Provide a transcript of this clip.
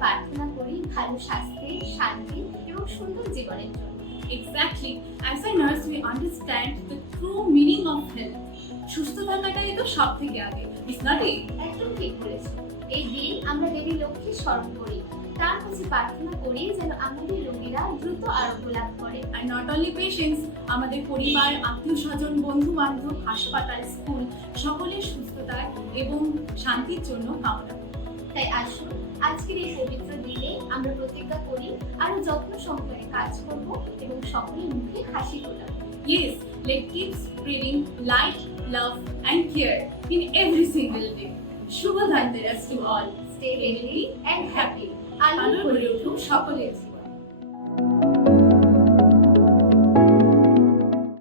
প্রার্থনা করি ভালো স্বাস্থ্য, শান্তি এবং সুন্দর জীবনের জন্য। Exactly. As a nurse, we understand the true meaning of health. সুস্থ থাকাটাই তো সব থেকে আগে, is not it? একদম ঠিক বলেছো। এই দিন আমরা দেবী লক্ষ্মী স্মরণ করি, তার কাছে প্রার্থনা করি যেন আমাদের রোগীরা দ্রুত আরোগ্য লাভ করে। And not only patients, আমাদের পরিবার, আত্মীয় স্বজন, বন্ধু বান্ধব, হাসপাতাল, স্কুল সকলের সুস্থতা এবং শান্তির জন্য কামনা করি। তাই আসুন আজকের এই পবিত্র দিনে আমরা প্রতিজ্ঞা করি আরো যত্ন সহকারে কাজ করব এবং সকলের মুখে হাসি ফোটাবো। Yes, let's keep spreading light, love and care in every single day. Shubho Dhanteras to all. Stay healthy and happy. আলো ভরে উঠুক সকলের জীবনে।